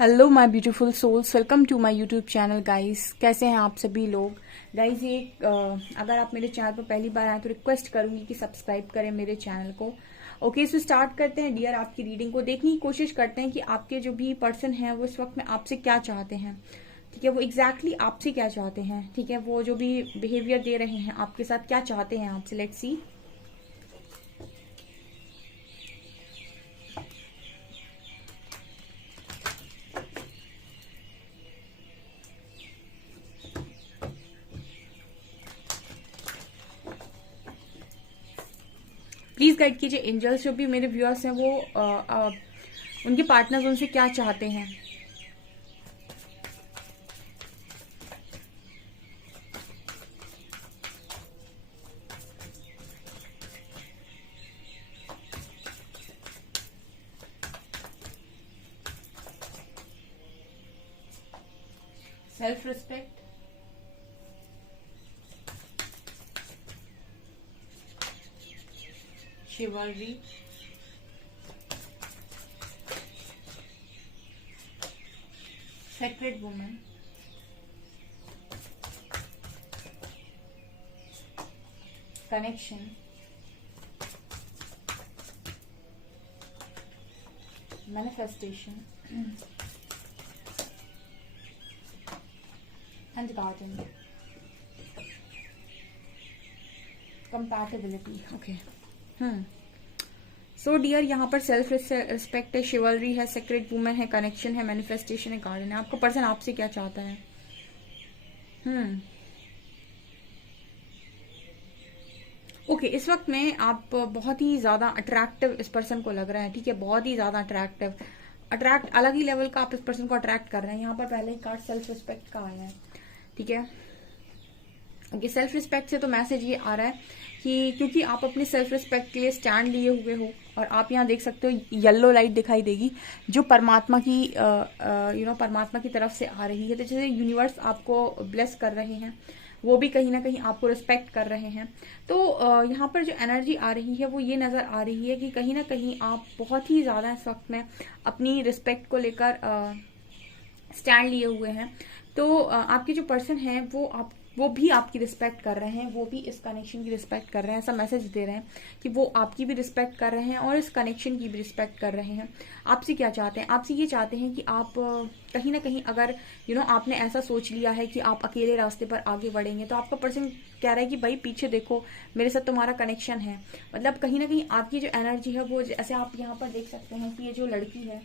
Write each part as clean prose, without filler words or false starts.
Hello my beautiful souls, welcome to my YouTube channel guys. कैसे हैं आप सभी लोग गाइस? ये अगर आप मेरे चैनल पर पहली बार आए तो रिक्वेस्ट करूंगी कि सब्सक्राइब करें मेरे चैनल को। ओके, सो स्टार्ट करते हैं डियर आपकी रीडिंग को। देखने की कोशिश करते हैं कि आपके जो भी पर्सन है वो इस वक्त में आपसे क्या चाहते हैं। ठीक है, वो एग्जैक्टली आपसे क्या चाहते हैं। ठीक है, वो जो भी बिहेवियर दे रहे हैं आपके साथ, क्या चाहते हैं आपसे। Let's see. प्लीज गाइड कीजिए एंजल्स, जो भी मेरे व्यूअर्स हैं वो उनके पार्टनर्स उनसे क्या चाहते हैं। Self respect, chivalry, sacred woman, connection, manifestation, and garden, compatibility. Okay. So dear, यहाँ पर सेल्फ रिस्पेक्ट है, शिवलरी है, सेक्रेट वुमेन है, कनेक्शन है, मैनिफेस्टेशन है, गार्डन है। आपका पर्सन आपसे क्या चाहता है? ओके, इस वक्त में आप बहुत ही ज्यादा अट्रैक्टिव इस पर्सन को लग रहा है। ठीक है, बहुत ही ज्यादा अट्रैक्टिव, अलग ही लेवल का आप इस पर्सन को अट्रैक्ट कर रहे हैं। यहाँ पर पहले ही कार्ड सेल्फ रिस्पेक्ट का आया है। ठीक है, ओके, सेल्फ रिस्पेक्ट से तो मैसेज ये आ रहा है कि क्योंकि आप अपने सेल्फ रिस्पेक्ट के लिए स्टैंड लिए हुए हो, और आप यहाँ देख सकते हो येलो लाइट दिखाई देगी जो परमात्मा की परमात्मा की तरफ से आ रही है। तो जैसे यूनिवर्स आपको ब्लेस कर रहे हैं, वो भी कहीं ना कहीं आपको रिस्पेक्ट कर रहे हैं। तो यहाँ पर जो एनर्जी आ रही है वो ये नजर आ रही है कि कहीं ना कहीं आप बहुत ही ज्यादा इस वक्त में अपनी रिस्पेक्ट को लेकर स्टैंड लिए हुए हैं। तो आपके जो पर्सन है वो भी आपकी रिस्पेक्ट कर रहे हैं, वो भी इस कनेक्शन की रिस्पेक्ट कर रहे हैं। ऐसा मैसेज दे रहे हैं कि वो आपकी भी रिस्पेक्ट कर रहे हैं और इस कनेक्शन की भी रिस्पेक्ट कर रहे हैं। आपसे क्या चाहते हैं? आपसे ये चाहते हैं कि आप कहीं ना कहीं अगर आपने ऐसा सोच लिया है कि आप अकेले रास्ते पर आगे बढ़ेंगे, तो आपका पर्सन कह रहा है कि भाई पीछे देखो, मेरे साथ तुम्हारा कनेक्शन है। मतलब कहीं ना कहीं आपकी जो एनर्जी है वो, जैसे आप यहाँ पर देख सकते हैं कि ये जो लड़की है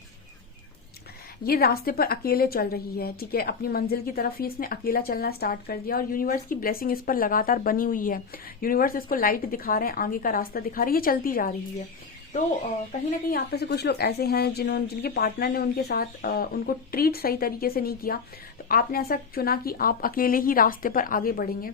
ये रास्ते पर अकेले चल रही है। ठीक है, अपनी मंजिल की तरफ ही इसने अकेला चलना स्टार्ट कर दिया और यूनिवर्स की ब्लेसिंग इस पर लगातार बनी हुई है। यूनिवर्स इसको लाइट दिखा रहे हैं, आगे का रास्ता दिखा रही है, ये चलती जा रही है। तो कहीं ना कहीं आप में से कुछ लोग ऐसे हैं जिनके पार्टनर ने उनके साथ उनको ट्रीट सही तरीके से नहीं किया, तो आपने ऐसा चुना कि आप अकेले ही रास्ते पर आगे बढ़ेंगे।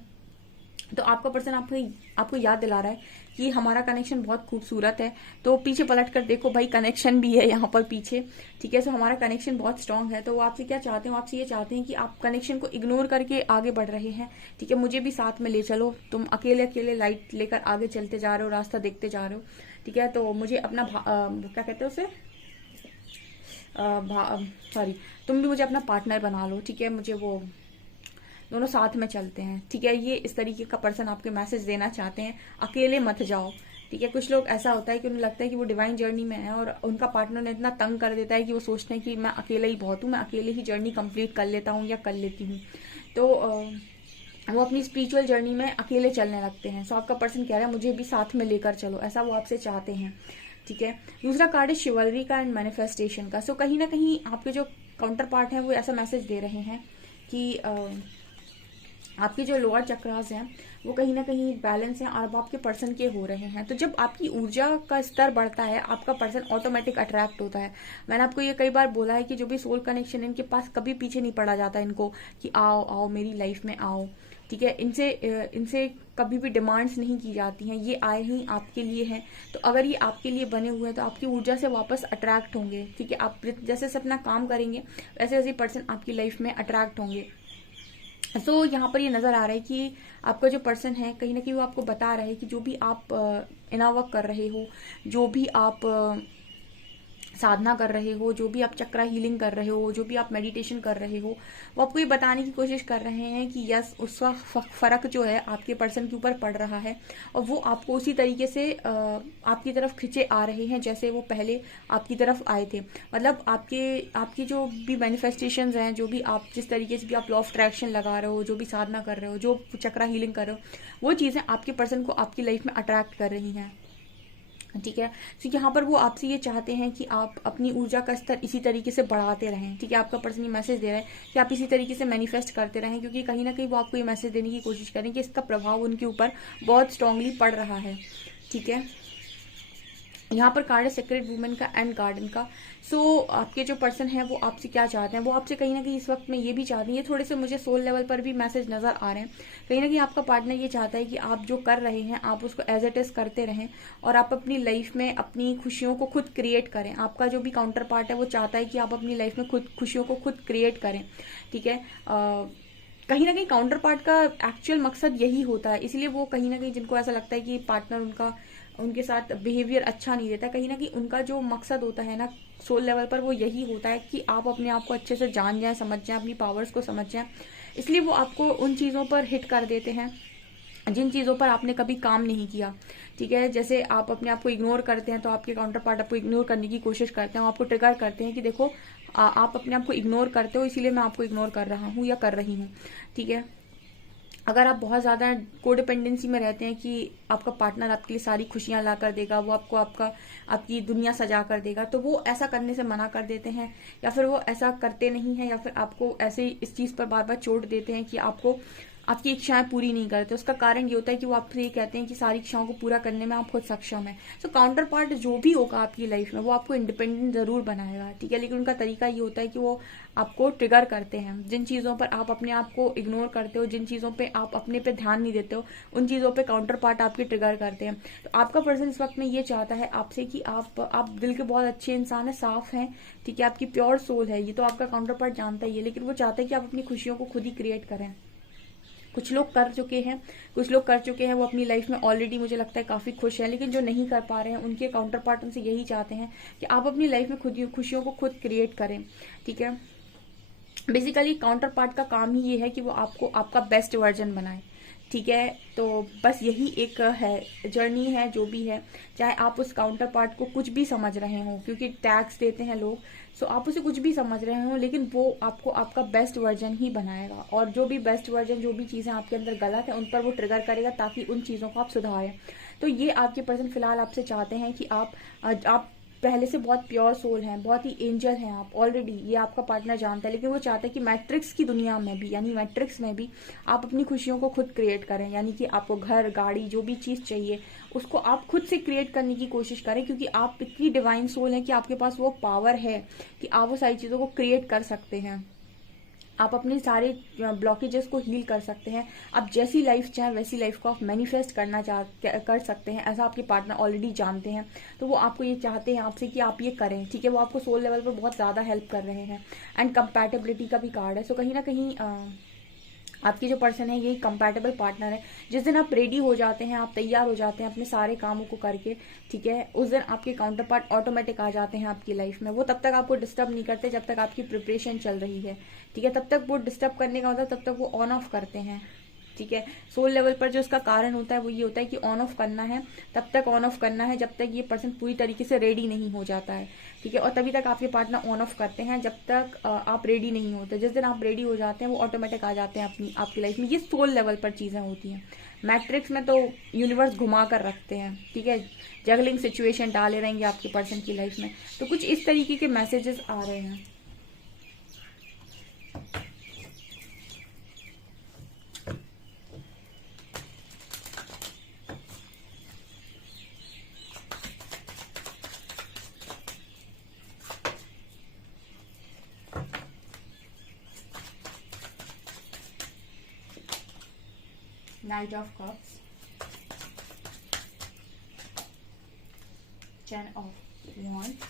तो आपका पर्सन आपको याद दिला रहा है कि हमारा कनेक्शन बहुत खूबसूरत है। तो पीछे पलट कर देखो भाई, कनेक्शन भी है यहाँ पर पीछे। ठीक है, सो हमारा कनेक्शन बहुत स्ट्रांग है। तो वो आपसे क्या चाहते हैं? वो आपसे ये चाहते हैं कि आप कनेक्शन को इग्नोर करके आगे बढ़ रहे हैं। ठीक है, मुझे भी साथ में ले चलो, तुम अकेले अकेले लाइट लेकर आगे चलते जा रहे हो, रास्ता देखते जा रहे हो। ठीक है, तो मुझे अपना क्या कहते हैं उसे, सॉरी, तुम भी मुझे अपना पार्टनर बना लो। ठीक है, मुझे वो दोनों साथ में चलते हैं। ठीक है, ये इस तरीके का पर्सन आपके मैसेज देना चाहते हैं, अकेले मत जाओ। ठीक है, कुछ लोग ऐसा होता है कि उन्हें लगता है कि वो डिवाइन जर्नी में है और उनका पार्टनर ने इतना तंग कर देता है कि वो सोचते हैं कि मैं अकेला ही बहुत हूँ, मैं अकेले ही जर्नी कंप्लीट कर लेता हूँ या कर लेती हूँ। तो वो अपनी स्पिरिचुअल जर्नी में अकेले चलने लगते हैं। सो आपका पर्सन कह रहा है मुझे भी साथ में लेकर चलो, ऐसा वो आपसे चाहते हैं। ठीक है, दूसरा कार्ड है शिवलरी का एंड मैनिफेस्टेशन का। सो कहीं ना कहीं आपके जो काउंटर पार्ट है वो ऐसा मैसेज दे रहे हैं कि आपके जो लोअर चक्रास हैं वो कहीं ना कहीं बैलेंस हैं और अब आपके पर्सन के हो रहे हैं। तो जब आपकी ऊर्जा का स्तर बढ़ता है, आपका पर्सन ऑटोमेटिक अट्रैक्ट होता है। मैंने आपको ये कई बार बोला है कि जो भी सोल कनेक्शन है इनके पास कभी पीछे नहीं पड़ा जाता इनको कि आओ आओ मेरी लाइफ में आओ। ठीक है, इनसे कभी भी डिमांड्स नहीं की जाती हैं, ये आए ही आपके लिए हैं। तो अगर ये आपके लिए बने हुए हैं तो आपकी ऊर्जा से वापस अट्रैक्ट होंगे। ठीक है, आप जैसे से अपना काम करेंगे वैसे वैसे पर्सन आपकी लाइफ में अट्रैक्ट होंगे। सो यहाँ पर ये नजर आ रहा है कि आपका जो पर्सन है कहीं ना कहीं वो आपको बता रहा है कि जो भी आप इना वर्क कर रहे हो, जो भी आप साधना कर रहे हो, जो भी आप चक्रा हीलिंग कर रहे हो, जो भी आप मेडिटेशन कर रहे हो, वो आपको ये बताने की कोशिश कर रहे हैं कि यस, उसका फर्क जो है आपके पर्सन के ऊपर पड़ रहा है और वो आपको उसी तरीके से आपकी तरफ खिंचे आ रहे हैं जैसे वो पहले आपकी तरफ आए थे। मतलब आपकी जो भी मैनिफेस्टेशंस हैं, जो भी आप जिस तरीके से भी आप लॉ ऑफ अट्रैक्शन लगा रहे हो, जो भी साधना कर रहे हो, जो चक्रा हीलिंग कर रहे हो, वो चीज़ें आपके पर्सन को आपकी लाइफ में अट्रैक्ट कर रही हैं। ठीक है। तो यहाँ पर वो आपसे ये चाहते हैं कि आप अपनी ऊर्जा का स्तर इसी तरीके से बढ़ाते रहें। ठीक है, आपका पर्सन ये मैसेज दे रहा है कि आप इसी तरीके से मैनिफेस्ट करते रहें, क्योंकि कहीं ना कहीं वो आपको ये मैसेज देने की कोशिश करें कि इसका प्रभाव उनके ऊपर बहुत स्ट्रांगली पड़ रहा है। ठीक है, यहाँ पर कार्ड है सीक्रेट वुमेन का एंड गार्डन का। सो आपके जो पर्सन है वो आपसे क्या चाहते हैं, वो आपसे कहीं ना कहीं इस वक्त में ये भी चाहते हैं, ये थोड़े से मुझे सोल लेवल पर भी मैसेज नजर आ रहे हैं। कहीं ना कहीं आपका पार्टनर ये चाहता है कि आप जो कर रहे हैं आप उसको एज इट इज करते रहें और आप अपनी लाइफ में अपनी खुशियों को खुद क्रिएट करें। आपका जो भी काउंटर पार्ट है वो चाहता है कि आप अपनी लाइफ में खुद खुशियों को खुद क्रिएट करें। ठीक है, कहीं ना कहीं काउंटर पार्ट का एक्चुअल मकसद यही होता है, इसलिए वो कहीं ना कहीं जिनको ऐसा लगता है कि पार्टनर उनके साथ बिहेवियर अच्छा नहीं देता, कहीं ना कहीं उनका जो मकसद होता है ना सोल लेवल पर, वो यही होता है कि आप अपने आप को अच्छे से जान जाएं, समझ जाएं, अपनी पावर्स को समझ जाएं। इसलिए वो आपको उन चीज़ों पर हिट कर देते हैं जिन चीज़ों पर आपने कभी काम नहीं किया। ठीक है, जैसे आप अपने आप को इग्नोर करते हैं तो आपके काउंटर पार्ट आपको इग्नोर करने की कोशिश करते हैं, आपको ट्रिगर करते हैं कि देखो आप अपने आप को इग्नोर करते हो, इसीलिए मैं आपको इग्नोर कर रहा हूँ या कर रही हूँ। ठीक है, अगर आप बहुत ज़्यादा कोडिपेंडेंसी में रहते हैं कि आपका पार्टनर आपके लिए सारी खुशियां ला कर देगा, वो आपको आपकी दुनिया सजा कर देगा, तो वो ऐसा करने से मना कर देते हैं या फिर वो ऐसा करते नहीं हैं या फिर आपको ऐसे इस चीज़ पर बार बार चोट देते हैं कि आपकी इच्छाएं पूरी नहीं करते। उसका कारण ये होता है कि वो आपसे ये कहते हैं कि सारी इच्छाओं को पूरा करने में आप खुद सक्षम है। सो काउंटर पार्ट जो भी होगा आपकी लाइफ में वो आपको इंडिपेंडेंट जरूर बनाएगा। ठीक है, लेकिन उनका तरीका ये होता है कि वो आपको ट्रिगर करते हैं। जिन चीज़ों पर आप अपने आप को इग्नोर करते हो, जिन चीज़ों पे आप अपने पे ध्यान नहीं देते हो, उन चीज़ों पे काउंटर पार्ट आपके ट्रिगर करते हैं। तो आपका पर्सन इस वक्त में ये चाहता है आपसे कि आप दिल के बहुत अच्छे इंसान है, साफ हैं। ठीक है, आपकी प्योर सोल है, ये तो आपका काउंटर पार्ट जानता ही है, लेकिन वो चाहता है कि आप अपनी खुशियों को खुद ही क्रिएट करें। कुछ लोग कर चुके हैं वो अपनी लाइफ में ऑलरेडी मुझे लगता है काफी खुश है, लेकिन जो नहीं कर पा रहे हैं उनके काउंटर पार्ट उनसे यही चाहते हैं कि आप अपनी लाइफ में खुद खुशियों को खुद क्रिएट करें। ठीक है, बेसिकली काउंटर पार्ट का काम ही ये है कि वो आपको आपका बेस्ट वर्जन बनाए। ठीक है, तो बस यही एक है जर्नी है जो भी है, चाहे आप उस काउंटर पार्ट को कुछ भी समझ रहे हो, क्योंकि टैक्स देते हैं लोग, सो आप उसे कुछ भी समझ रहे हो, लेकिन वो आपको आपका बेस्ट वर्जन ही बनाएगा और जो भी बेस्ट वर्जन, जो भी चीज़ें आपके अंदर गलत है उन पर वो ट्रिगर करेगा ताकि उन चीज़ों को आप सुधारें। तो ये आपके पर्सन फिलहाल आपसे चाहते हैं कि आप पहले से बहुत प्योर सोल हैं, बहुत ही एंजल हैं आप ऑलरेडी, ये आपका पार्टनर जानता है, लेकिन वो चाहता है कि मैट्रिक्स की दुनिया में भी, यानी मैट्रिक्स में भी आप अपनी खुशियों को खुद क्रिएट करें। यानी कि आपको घर, गाड़ी, जो भी चीज़ चाहिए उसको आप खुद से क्रिएट करने की कोशिश करें, क्योंकि आप इतनी डिवाइन सोल हैं कि आपके पास वो पावर है कि आप वो सारी चीज़ों को क्रिएट कर सकते हैं। आप अपने सारे ब्लॉकेजेस को हील कर सकते हैं। आप जैसी लाइफ चाहें वैसी लाइफ को आप मैनिफेस्ट कर सकते हैं, ऐसा आपके पार्टनर ऑलरेडी जानते हैं। तो वो आपको ये चाहते हैं आपसे कि आप ये करें। ठीक है, वो आपको सोल लेवल पर बहुत ज़्यादा हेल्प कर रहे हैं। एंड कंपैटिबिलिटी का भी कार्ड है, सो कहीं ना कहीं आपके जो पर्सन है ये कंपैटिबल पार्टनर है। जिस दिन आप रेडी हो जाते हैं, आप तैयार हो जाते हैं अपने सारे कामों को करके, ठीक है, उस दिन आपके काउंटर पार्ट ऑटोमेटिक आ जाते हैं आपकी लाइफ में। वो तब तक आपको डिस्टर्ब नहीं करते जब तक आपकी प्रिपरेशन चल रही है। ठीक है, तब तक वो डिस्टर्ब करने का होता है, तब तक वो ऑन ऑफ करते हैं। ठीक है, सोल लेवल पर जो इसका कारण होता है वो ये होता है कि ऑन ऑफ करना है, तब तक ऑन ऑफ करना है जब तक ये पर्सन पूरी तरीके से रेडी नहीं हो जाता है। ठीक है, और तभी तक आपके पार्टनर ऑन ऑफ करते हैं जब तक आप रेडी नहीं होते। जिस दिन आप रेडी हो जाते हैं वो ऑटोमेटिक आ जाते हैं आपकी लाइफ में। ये सोल लेवल पर चीजें होती हैं। मैट्रिक्स में तो यूनिवर्स घुमा कर रखते हैं। ठीक है, जगलिंग सिचुएशन डाले रहेंगे आपके पर्सन की लाइफ में। तो कुछ इस तरीके के मैसेजेस आ रहे हैं। Knight of Cups, Ten of Wands,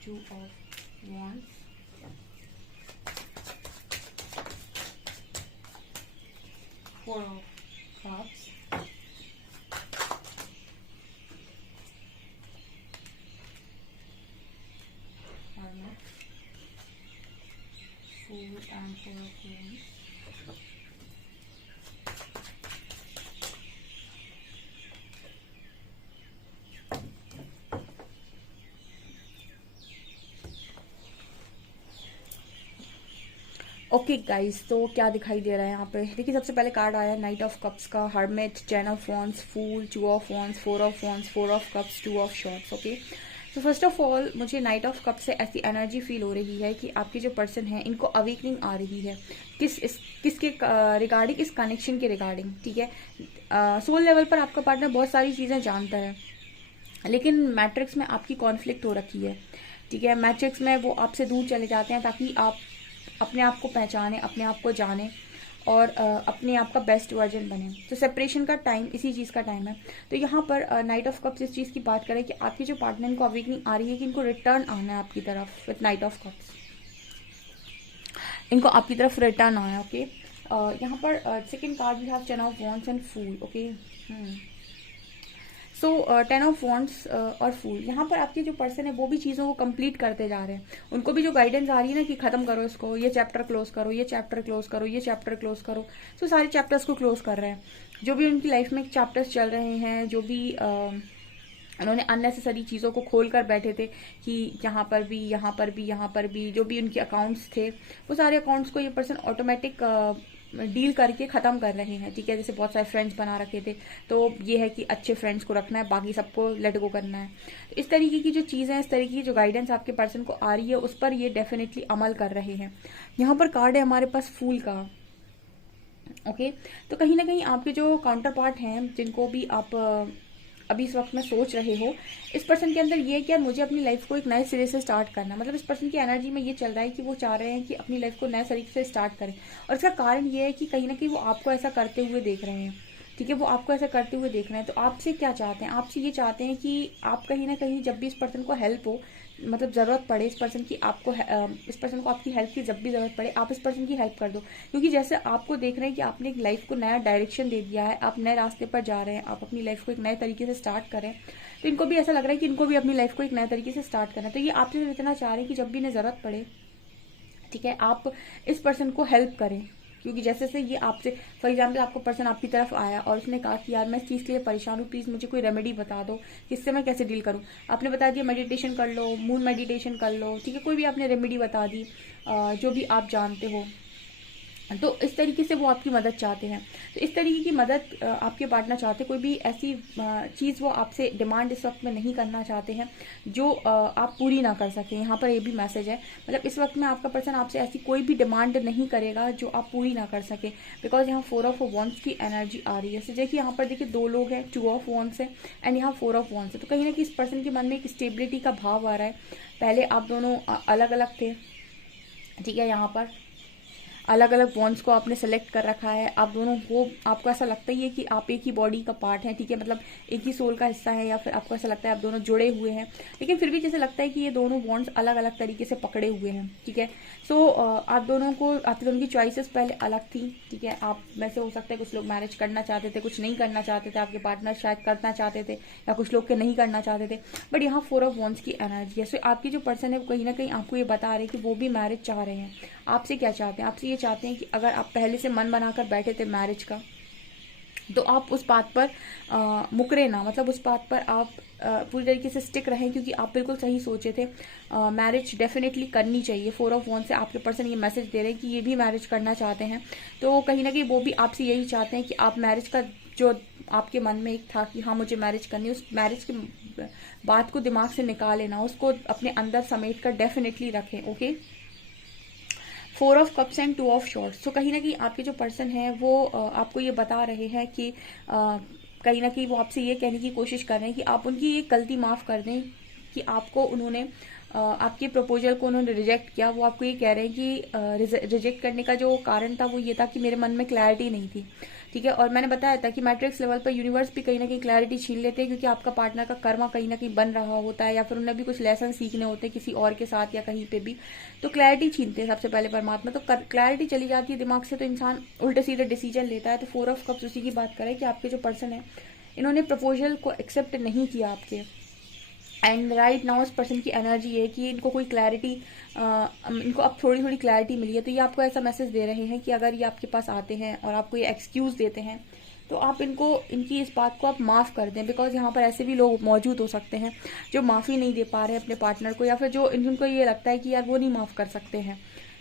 Two of Wands, Four of Cups, Fool and Four of Wands. Okay guys, तो क्या दिखाई दे रहा है यहाँ पे? देखिए, सबसे पहले कार्ड आया नाइट ऑफ कप्स का, hermit, 10 of wands, fool, 2 of wands, 4 of wands, 4 of cups, 2 of swords. Okay, तो फर्स्ट ऑफ ऑल मुझे नाइट ऑफ कप्स से ऐसी एनर्जी फील हो रही है कि आपके जो पर्सन है इनको अवेकनिंग आ रही है किसके रिगार्डिंग, इस कनेक्शन के रिगार्डिंग। ठीक है, सोल लेवल पर आपका पार्टनर बहुत सारी चीज़ें जानता है, लेकिन मैट्रिक्स में आपकी कॉन्फ्लिक्ट हो रखी है। ठीक है, मैट्रिक्स में वो आपसे दूर चले जाते हैं ताकि आप अपने आप को पहचाने, अपने आप को जाने और अपने आप का बेस्ट वर्जन बने। तो सेपरेशन का टाइम इसी चीज़ का टाइम है। तो यहाँ पर नाइट ऑफ कप्स इस चीज़ की बात करें कि आपके जो पार्टनर को अवेकनिंग आ रही है कि इनको रिटर्न आना है आपकी तरफ। विथ नाइट ऑफ कप्स इनको आपकी तरफ रिटर्न आया। ओके, यहाँ पर second card we have 10 of wands and fool. Okay, so 10 of wands और फूल, यहाँ पर आपके जो पर्सन है वो भी चीज़ों को कंप्लीट करते जा रहे हैं। उनको भी जो गाइडेंस आ रही है ना कि खत्म करो इसको, ये चैप्टर क्लोज करो, ये चैप्टर क्लोज करो, ये चैप्टर क्लोज करो। सो सारे चैप्टर्स को क्लोज कर रहे हैं। जो भी उनकी लाइफ में चैप्टर्स चल रहे हैं, जो भी उन्होंने अननेसेसरी चीज़ों को खोल कर बैठे थे कि यहाँ पर भी, यहाँ पर भी, यहाँ पर भी, जो भी उनके अकाउंट्स थे वो सारे अकाउंट्स को ये पर्सन ऑटोमेटिक डील करके ख़त्म कर रहे हैं। ठीक है, जैसे बहुत सारे फ्रेंड्स बना रखे थे, तो ये है कि अच्छे फ्रेंड्स को रखना है, बाकी सबको लेट गो करना है। तो इस तरीके की जो चीज़ें, इस तरीके की जो गाइडेंस आपके पर्सन को आ रही है उस पर ये डेफिनेटली अमल कर रहे हैं। यहाँ पर कार्ड है हमारे पास फूल का। ओके, तो कहीं ना कहीं आपके जो काउंटर पार्ट हैं, जिनको भी आप अभी इस वक्त में सोच रहे हो, इस पर्सन के अंदर ये है कि यार मुझे अपनी लाइफ को एक नए सिरे से स्टार्ट करना। मतलब इस पर्सन की एनर्जी में ये चल रहा है कि वो चाह रहे हैं कि अपनी लाइफ को नए तरीके से स्टार्ट करें। और इसका कारण ये है कि कहीं ना कहीं वो आपको ऐसा करते हुए देख रहे हैं। ठीक है, वो आपको ऐसा करते हुए देख रहे हैं। तो आपसे क्या चाहते हैं? आपसे ये चाहते हैं कि आप कहीं ना कहीं जब भी इस पर्सन को हेल्प हो, मतलब ज़रूरत पड़े इस पर्सन की, आपको इस पर्सन को आपकी हेल्प की जब भी ज़रूरत पड़े, आप इस पर्सन की हेल्प कर दो। क्योंकि जैसे आपको देख रहे हैं कि आपने एक लाइफ को नया डायरेक्शन दे दिया है, आप नए रास्ते पर जा रहे हैं, आप अपनी लाइफ को एक नए तरीके से स्टार्ट करें, तो इनको भी ऐसा लग रहा है कि इनको भी अपनी लाइफ को एक नए तरीके से स्टार्ट करना है। तो ये आपसे इतना चाह रहे हैं कि जब भी इन्हें ज़रूरत पड़े, ठीक है, आप इस पर्सन को हेल्प करें। क्योंकि जैसे से ये आपसे, फॉर एग्जाम्पल आपको पर्सन आपकी तरफ आया और उसने कहा कि यार मैं इस चीज़ के लिए परेशान हूँ, प्लीज़ मुझे कोई रेमेडी बता दो कि इससे मैं कैसे डील करूँ। आपने बता दिया मेडिटेशन कर लो, मून मेडिटेशन कर लो, ठीक है, कोई भी आपने रेमेडी बता दी जो भी आप जानते हो। तो इस तरीके से वो आपकी मदद चाहते हैं। तो इस तरीके की मदद आपके पार्टनर चाहते हैं। कोई भी ऐसी चीज़ वो आपसे डिमांड इस वक्त में नहीं करना चाहते हैं जो आप पूरी ना कर सकें। यहाँ पर ये भी मैसेज है, मतलब इस वक्त में आपका पर्सन आपसे ऐसी कोई भी डिमांड नहीं करेगा जो आप पूरी ना कर सके। बिकॉज यहाँ 4 ऑफ वॉन्ड्स की एनर्जी आ रही है। तो देखिए यहाँ पर देखिए 2 लोग हैं, 2 ऑफ वॉन्ड्स है एंड यहाँ 4 ऑफ वॉन्ड्स है। तो कहीं ना कहीं इस पर्सन के मन में एक स्टेबिलिटी का भाव आ रहा है। पहले आप दोनों अलग अलग थे, ठीक है, यहाँ पर अलग अलग वॉन्ड्स को आपने सेलेक्ट कर रखा है। आप दोनों को, आपको ऐसा लगता ही है कि आप एक ही बॉडी का पार्ट है, ठीक है, मतलब एक ही सोल का हिस्सा है, या फिर आपको ऐसा लगता है आप दोनों जुड़े हुए हैं, लेकिन फिर भी जैसे लगता है कि ये दोनों वॉन्ड्स अलग अलग तरीके से पकड़े हुए हैं। ठीक है, सो आप दोनों को, आप दोनों की चॉइसेस पहले अलग थी। ठीक है, आप में से हो सकता है कुछ लोग मैरिज करना चाहते थे, कुछ नहीं करना चाहते थे, आपके पार्टनर शायद करना चाहते थे, या कुछ लोग के नहीं करना चाहते थे। बट यहाँ 4 ऑफ वॉन्ड्स की एनर्जी है। सो आपकी जो पर्सन है वो कहीं ना कहीं आपको ये बता रहे हैं कि वो भी मैरिज चाह रहे हैं। आपसे क्या चाहते हैं? आपसे ये चाहते हैं कि अगर आप पहले से मन बनाकर बैठे थे मैरिज का, तो आप उस बात पर मुकरे ना, मतलब उस बात पर आप पूरी तरीके से स्टिक रहें, क्योंकि आप बिल्कुल सही सोचे थे। मैरिज डेफिनेटली करनी चाहिए। 4 ऑफ वॉन्ड्स से आपके पर्सन ये मैसेज दे रहे हैं कि ये भी मैरिज करना चाहते हैं। तो कहीं ना कहीं वो भी आपसे यही चाहते हैं कि आप मैरिज का जो आपके मन में एक था कि हाँ मुझे मैरिज करनी है, उस मैरिज की बात को दिमाग से निकाल लेना, उसको अपने अंदर समेट कर डेफिनेटली रखें। Okay, 4 of cups and 2 of shorts. तो कहीं ना कहीं आपके जो पर्सन है वो आपको ये बता रहे हैं कि कहीं ना कहीं वो आपसे ये कहने की कोशिश कर रहे हैं कि आप उनकी ये गलती माफ़ कर दें कि आपको उन्होंने आपके प्रपोजल को उन्होंने रिजेक्ट किया। वो आपको ये कह रहे हैं कि रिजेक्ट करने का जो कारण था वो ये था कि मेरे मन में क्लैरिटी नहीं थी। ठीक है, और मैंने बताया था कि मैट्रिक्स लेवल पर यूनिवर्स भी कहीं ना कहीं क्लैरिटी छीन लेते हैं, क्योंकि आपका पार्टनर का कर्मा कहीं ना कहीं बन रहा होता है, या फिर उन्हें भी कुछ लेसन सीखने होते हैं किसी और के साथ या कहीं पे भी, तो क्लैरिटी छीनते हैं सबसे पहले परमात्मा। तो क्लैरिटी चली जाती है दिमाग से, तो इंसान उल्टे सीधे डिसीजन लेता है। तो 4 ऑफ कप्स उसी की बात करें कि आपके जो पर्सन है इन्होंने प्रपोजल को एक्सेप्ट नहीं किया आपके। एंड राइट नाउ इस पर्सन की एनर्जी है कि इनको कोई क्लैरिटी, इनको अब थोड़ी थोड़ी क्लैरिटी मिली है, तो ये आपको ऐसा मैसेज दे रहे हैं कि अगर ये आपके पास आते हैं और आपको ये एक्सक्यूज देते हैं तो आप इनको, इनकी इस बात को आप माफ़ कर दें, बिकॉज यहाँ पर ऐसे भी लोग मौजूद हो सकते हैं जो माफ़ी नहीं दे पा रहे हैं अपने पार्टनर को, या फिर जो इनको ये लगता है कि यार वो नहीं माफ़ कर सकते हैं।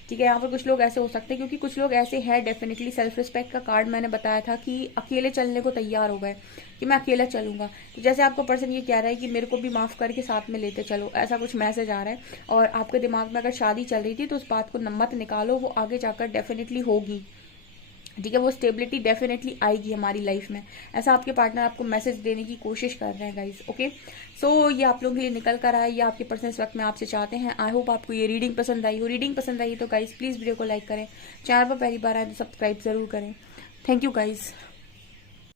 ठीक है, यहाँ पर कुछ लोग ऐसे हो सकते हैं, क्योंकि कुछ लोग ऐसे हैं, डेफिनेटली सेल्फ रिस्पेक्ट का कार्ड मैंने बताया था कि अकेले चलने को तैयार हो गए कि मैं अकेला चलूंगा। तो जैसे आपका पर्सन ये कह रहा है कि मेरे को भी माफ़ करके साथ में लेते चलो, ऐसा कुछ मैसेज आ रहा है। और आपके दिमाग में अगर शादी चल रही थी तो उस बात को मत निकालो, वो आगे जाकर डेफिनेटली होगी। ठीक है, वो स्टेबिलिटी डेफिनेटली आएगी हमारी लाइफ में, ऐसा आपके पार्टनर आपको मैसेज देने की कोशिश कर रहे हैं गाइस। ओके, सो ये आप लोगों के लिए निकल कर आए, ये आपके पर्सन इस वक्त में आपसे चाहते हैं। आई होप आपको ये रीडिंग पसंद आई हो। रीडिंग पसंद आई तो गाइस प्लीज वीडियो को लाइक करें, चैनल पर पहली बार आए तो सब्सक्राइब जरूर करें। Thank you guys.